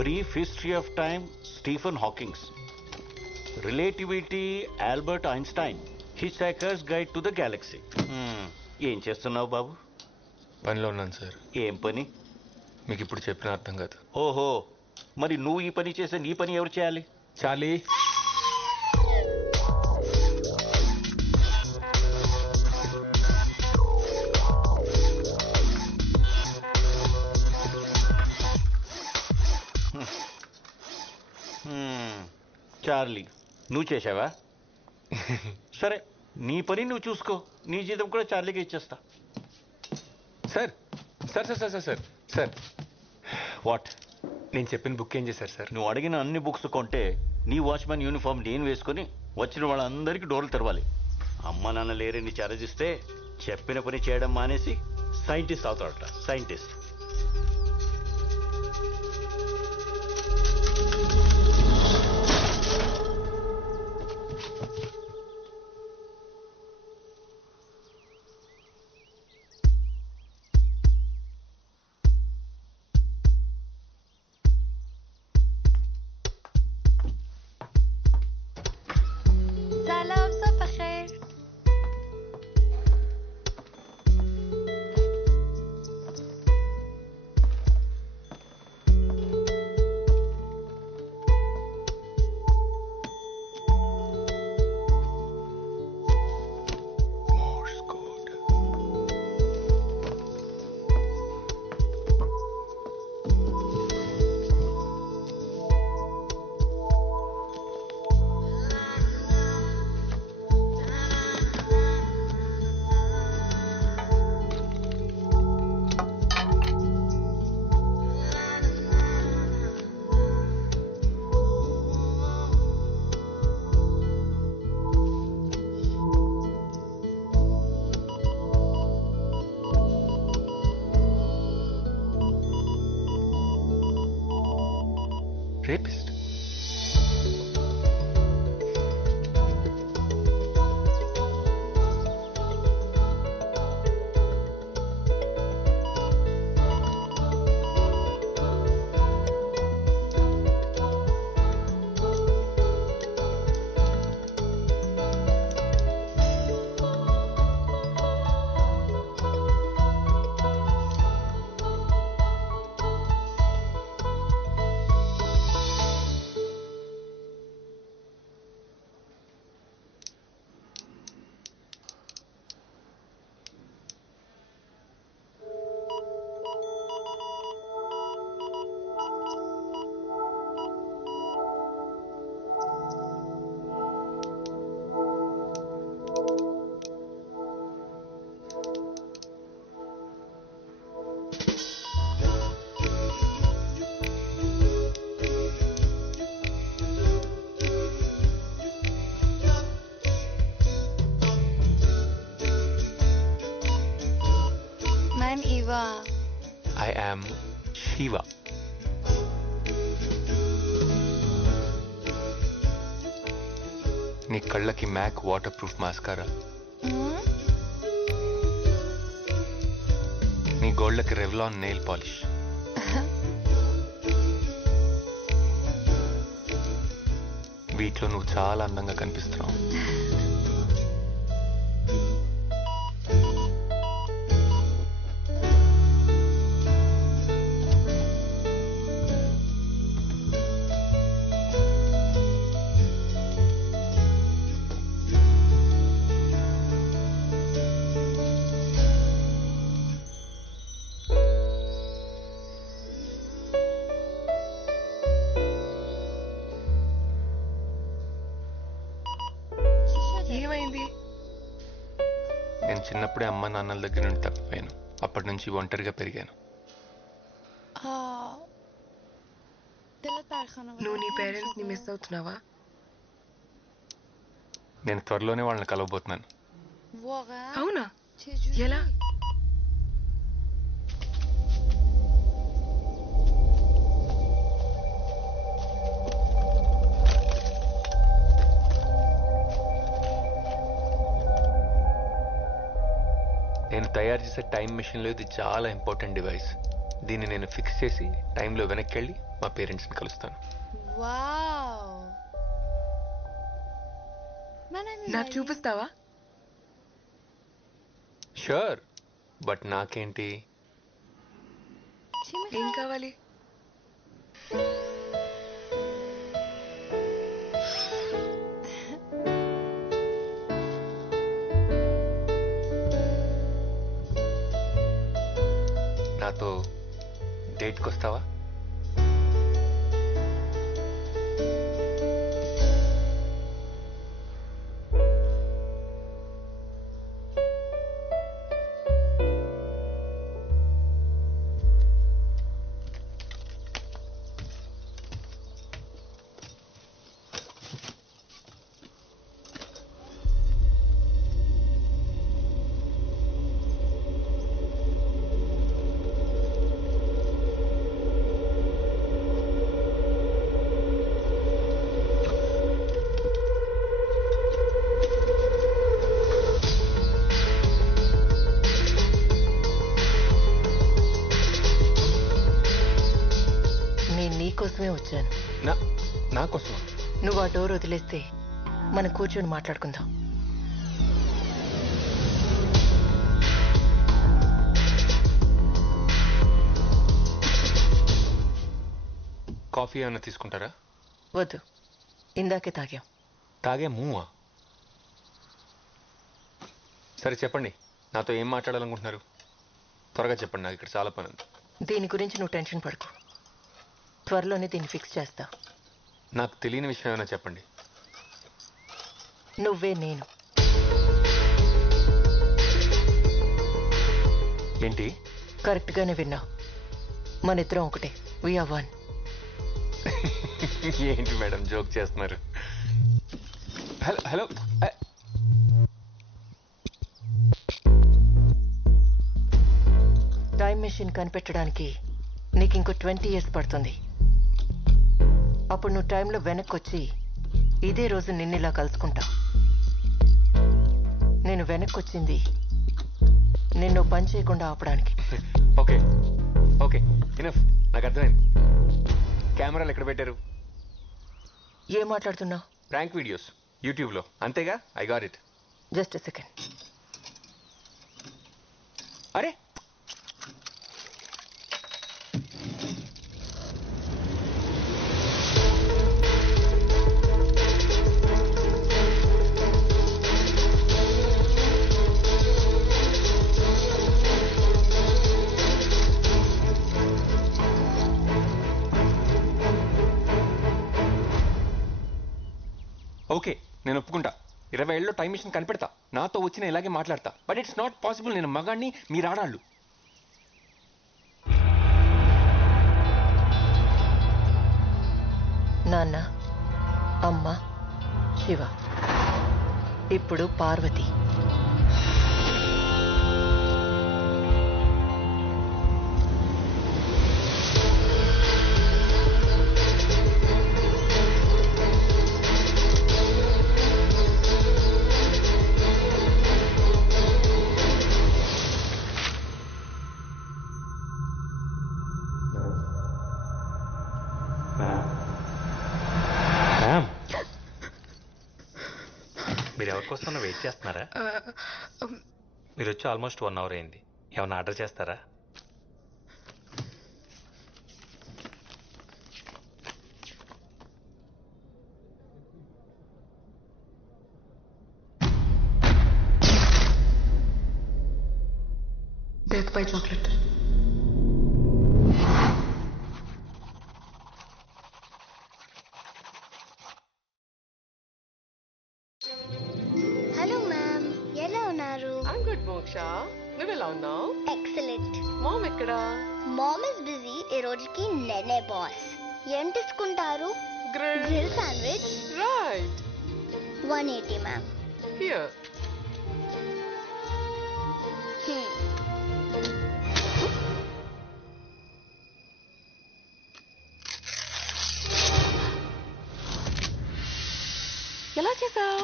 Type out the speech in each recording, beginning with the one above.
Brief history of time Stephen Hawking's, relativity Albert Einstein, hitchhiker's guide to the galaxy. ఏం చేస్తున్నావు బాబు? పనిలో ఉన్నాను sir. ఏం పని? మీకు ఇప్పుడు చెప్పిన అర్థం కాదు. ఓహో, మరి నువ్వు ఈ పని చేస్తే నీ పని ఎవరు చేయాలి? చాలీ, చార్లీ, నువ్వు చేసావా? సరే, నీ పని నువ్వు చూసుకో. నీ జీతం కూడా చార్లీకి ఇచ్చేస్తా. Sir sir sir sir sir sir what? నేను చెప్పిన బుక్ ఏం చేశారు సార్? నువ్వు అడిగిన అన్ని బుక్స్ కొంటే నీ వాచ్మెన్ యూనిఫామ్ నేను వేసుకొని వచ్చిన వాళ్ళందరికీ డోర్లు తెరవాలి. అమ్మ నాన్న లేరని ఛార్జిస్తే చెప్పిన పని చేయడం మానేసి సైంటిస్ట్ అవుతాడట. Scientist. Rapist. I am Shiva. నీ కళ్ళకి మ్యాక్ వాటర్ ప్రూఫ్ మాస్కారా, నీ గోళ్ళకి రెవ్లాన్ నెయిల్ పాలిష్, వీటిలో నువ్వు చాలా అందంగా కనిపిస్తున్నావు. నేను చిన్నప్పుడే అమ్మ నాన్నల దగ్గర నుండి తప్పిపోయాను. అప్పటి నుంచి ఒంటరిగా పెరిగాను. నువ్వు నీ పేరెంట్స్ ని మిస్ అవుతున్నావా? నేను త్వరలోనే వాళ్ళని కలవబోతున్నాను. అవునా? ఎలా? నేను తయారు చేసే టైం మెషిన్లో ఇది చాలా ఇంపార్టెంట్ డివైస్. దీన్ని నేను ఫిక్స్ చేసి టైంలో వెనక్కి వెళ్ళి మా పేరెంట్స్ని కలుస్తాను. వావ్. నాకు చూపిస్తావా? షూర్, బట్ నాకేంటి? ఏం కావాలి? నాతో డేట్కి వస్తావా? కోసమే వచ్చాను. నా కోసం? నువ్వు ఆ డోర్ వదిలేస్తే మనం కూర్చొని మాట్లాడుకుందాం. కాఫీ ఏమైనా తీసుకుంటారా? వద్దు, ఇందాకే తాగాం. తాగామా? సరే చెప్పండి, నాతో ఏం మాట్లాడాలనుకుంటున్నారు? త్వరగా చెప్పండి, నాకు ఇక్కడ చాలా పని ఉంది. దీని గురించి నువ్వు టెన్షన్ పడకు, త్వరలోనే దీన్ని ఫిక్స్ చేస్తా. నాకు తెలియని విషయం ఏమైనా చెప్పండి. నువ్వే నేను. ఏంటి? కరెక్ట్ గానే విన్నా, మన ఇద్దరం ఒకటే. We are one. ఏంటి మేడం జోక్ చేస్తున్నారు? హలో హలో, టైం మెషిన్ కనిపెట్టడానికి నీకు ఇంకో 20 years పడుతుంది. అప్పుడు నువ్వు టైంలో వెనక్కి వచ్చి ఇదే రోజు నిన్నిలా కలుసుకుంటా. నేను వెనక్కి వచ్చింది నిన్ను పని చేయకుండా ఆపడానికి. ఓకే ఓకే, ఇనఫ్, నాకు అర్థమైంది. కెమెరాలు ఎక్కడ పెట్టారు? ఏం మాట్లాడుతున్నావు? ప్రాంక్ వీడియోస్ యూట్యూబ్లో, అంతేగా? I got it. Just a second. అరే, ఓకే, నేను ఒప్పుకుంటా. 20 ఏళ్ళలో టైం మిషన్ కనిపెడతా, నాతో వచ్చిన ఇలాగే మాట్లాడతా. But it's not possible. నేను మగాడిని, మీరు ఆడాళ్ళు. నాన్న, అమ్మ, శివ, ఇప్పుడు పార్వతి. మీరు ఎవరికోసం వెయిట్ చేస్తున్నారా? మీరు వచ్చి ఆల్మోస్ట్ 1 hour అయింది. ఏమైనా ఆర్డర్ చేస్తారా? Death by chocolate. Hello ma'am, ఎలా ఉన్నారు? ఐమ్ గుడ్ మోక్ష, నువ్వెలా ఉన్నావు? ఎక్సలెంట్. మామ్ ఎక్కడా? Mom is busy. ఈ రోజుకి నేనే బాస్. ఏం తీసుకుంటారు? Grill sandwich. Right. 180 ma'am. Here. ఎలా చేసావు?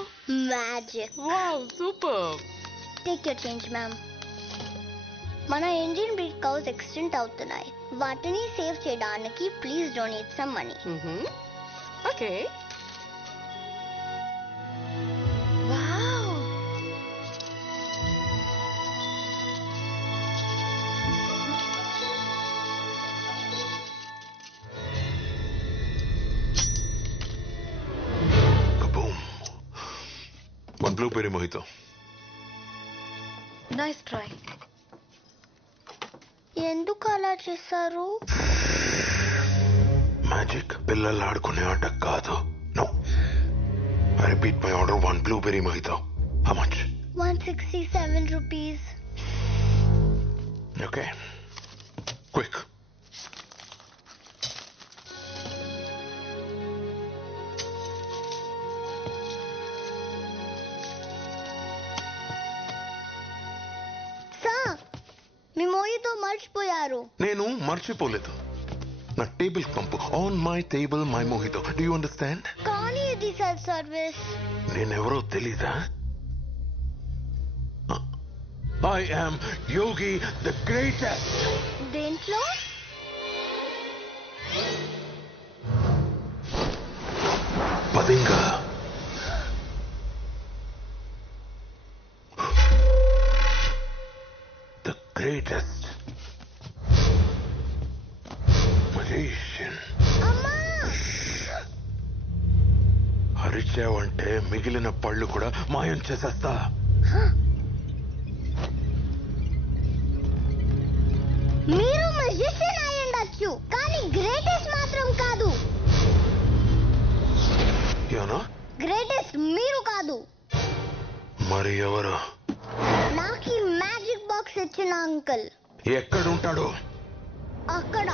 Magic. Wow, super. Take your change ma'am. మన ఇండియన్ బ్రీడ్ కౌస్ ఎక్స్టెంట్ అవుతున్నాయి. వాటిని సేవ్ చేయడానికి please donate some money. Okay. Wow. Kaboom. One blueberry mojito. Nice try. ఎందుకు అలా చేశారు? మ్యాజిక్ పిల్లలు ఆడుకునే ఆట కాదు. No. I repeat my order. One blueberry mojito. How much? 167 rupees. Okay. Quick. Sir, మీ మోయితో మర్చిపోయారు. నేను మర్చిపోలేదు. నా టేబుల్ పంపు. On my table my mojito. Do you understand? కానీ ఇది సెల్ఫ్ సర్వీస్. నేనెవరో తెలీదా? I am Yogi the greatest. దేంట్లో? పదింగా. The greatest magician. అమ్మా! అరిచావంటే మిగిలిన పళ్ళు కూడా మాయం చేసేస్తా. మీరు మెజిషియన్ అయి ఉండొచ్చు, కానీ గ్రేటెస్ట్ మాత్రం కాదు. ఏనా? గ్రేటెస్ట్ మీరు కాదు. మరి ఎవరు? నాకు ఈ మ్యాజిక్ బాక్స్ ఇచ్చిన అంకుల్. ఎక్కడుంటాడు? అక్కడ.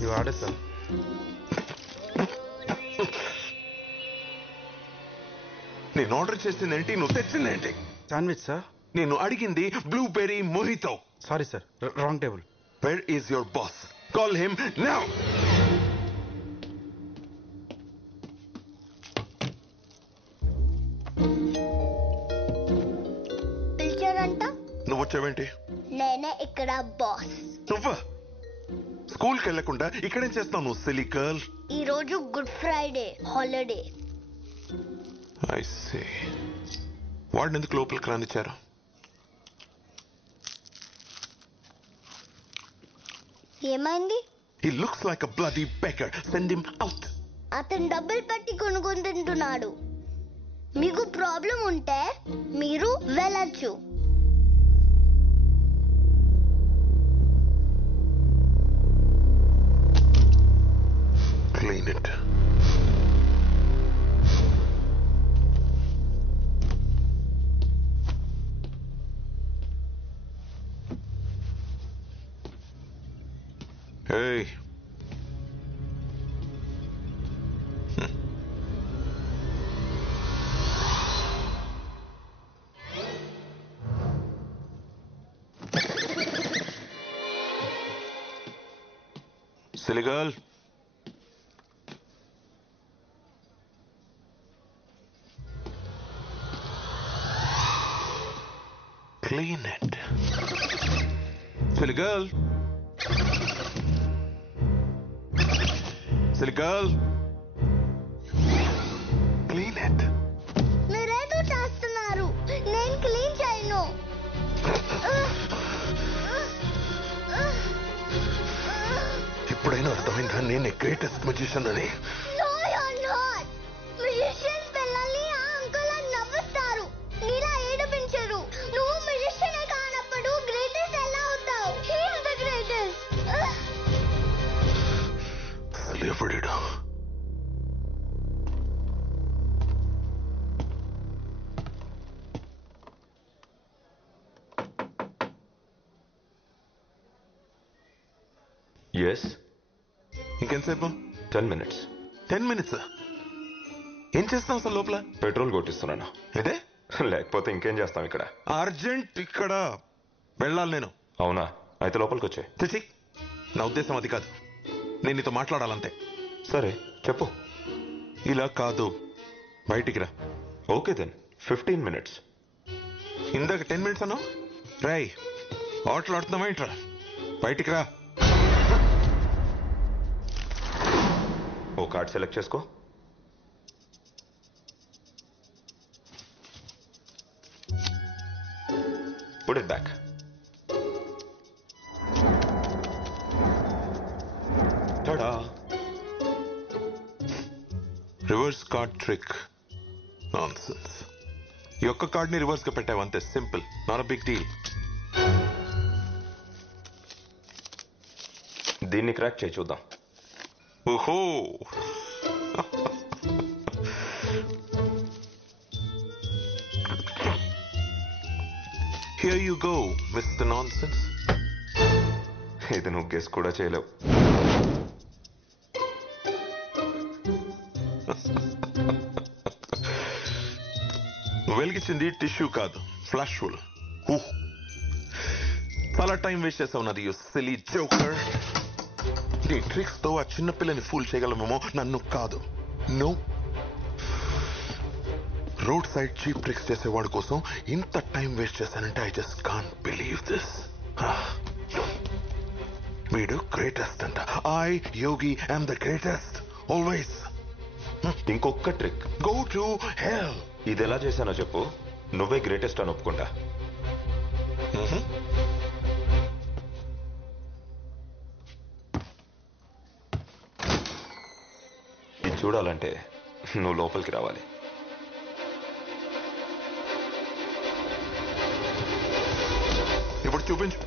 You order, sir. నేను ఆర్డర్ చేసిందేంటి, నువ్వు తెచ్చిందేంటి? Sandwich, sir. నేను అడిగింది blueberry మొహితో. Sorry, sir. Wrong table. Where is your boss? Call him now. పిలిచారంట? నువ్వు వచ్చావేంటి? నేనే ఇక్కడ బాస్. నువ్వా? స్కూల్కి వెళ్లకుండా ఇక్కడేం చేస్తావు నువ్వు, సిలీ గర్ల్? ఈ రోజు Good Friday holiday. I see. వాడిని ఎందుకు లోపలికి రానిచ్చారు? ఏమైంది? He looks like a bloody beggar. Send him out. అతను డబ్బులు పెట్టి కొనుక్కొని తింటున్నాడు. మీకు ప్రాబ్లం ఉంటే మీరు వెళ్ళచ్చు. Clean it. Hey. Silly girl. Clean it. Silly girl. Silly girl. Clean it. మీరేదో చేస్తున్నారు. నేను అర్థమైందా నేనే గ్రేటెస్ట్ మ్యూజిషియన్ అని? No, you're not. Musicians పిల్లల్ని ఆ అంకుల్ అని నవ్వుస్తారు. నీలా ఏడిపించరు. నువ్వు musician కానప్పుడు గ్రేటెస్ట్ ఎలా అవుతావు? He is the greatest. అసలు ఎవడు? ఎస్. ఇంకెంతసేపు? 10 minutes. 10 minutes. ఏం చేస్తాం అసలు లోపల? పెట్రోల్ కొట్టిస్తున్నాను. ఇదే లేకపోతే ఇంకేం చేస్తాం ఇక్కడ? అర్జెంట్ ఇక్కడ వెళ్ళాలి నేను. అవునా? అయితే లోపలికి వచ్చే. చిచి, నా ఉద్దేశం అది కాదు. నేను నీతో మాట్లాడాలంతే. సరే చెప్పు. ఇలా కాదు, బయటికి రా. Okay then 15 minutes. ఇందాక 10 minutes అన్నావు. రాయ్, ఆటలు ఆడుతున్నావా ఏంట్రా? బయటికి రా. ఓ కార్డ్ సెలెక్ట్ చేసుకో. Put it back. Ta-da! Reverse card trick. Nonsense. ఈ ఒక్క కార్డ్ ని రివర్స్ గా పెట్టావు అంతే. Simple, not a big deal. దీన్ని క్రాక్ చేయి చూద్దాం. ఓహో, here you go mister nonsense. ఇది నువ్వు గెస్ కూడా చేయలేవు. నువ్వు వెలిగించింది టిష్యూ కాదు, ఫ్లాష్ ఫుల్. చాలా టైం వేస్ట్ చేసావు నాది, యు సిలీ జోకర్. నీ ట్రిక్స్ తో ఆ చిన్నపిల్లని ఫూల్ చేయగలమేమో, నన్ను కాదు. No, road side cheap tricks చేసేవాడి కోసం ఇంత టైం వేస్ట్ చేశానంటే I just can't believe this. వీడు గ్రేటెస్ట్ అంట. I Yogi I'm the greatest always. ఇంకొక ట్రిక్. Go to hell. ఇది ఎలా చేశానో చెప్పు, నువ్వే గ్రేటెస్ట్ అని ఒప్పుకుంటా. ఇది చూడాలంటే నువ్వు లోపలికి రావాలి. ఇప్పుడు చూపించు.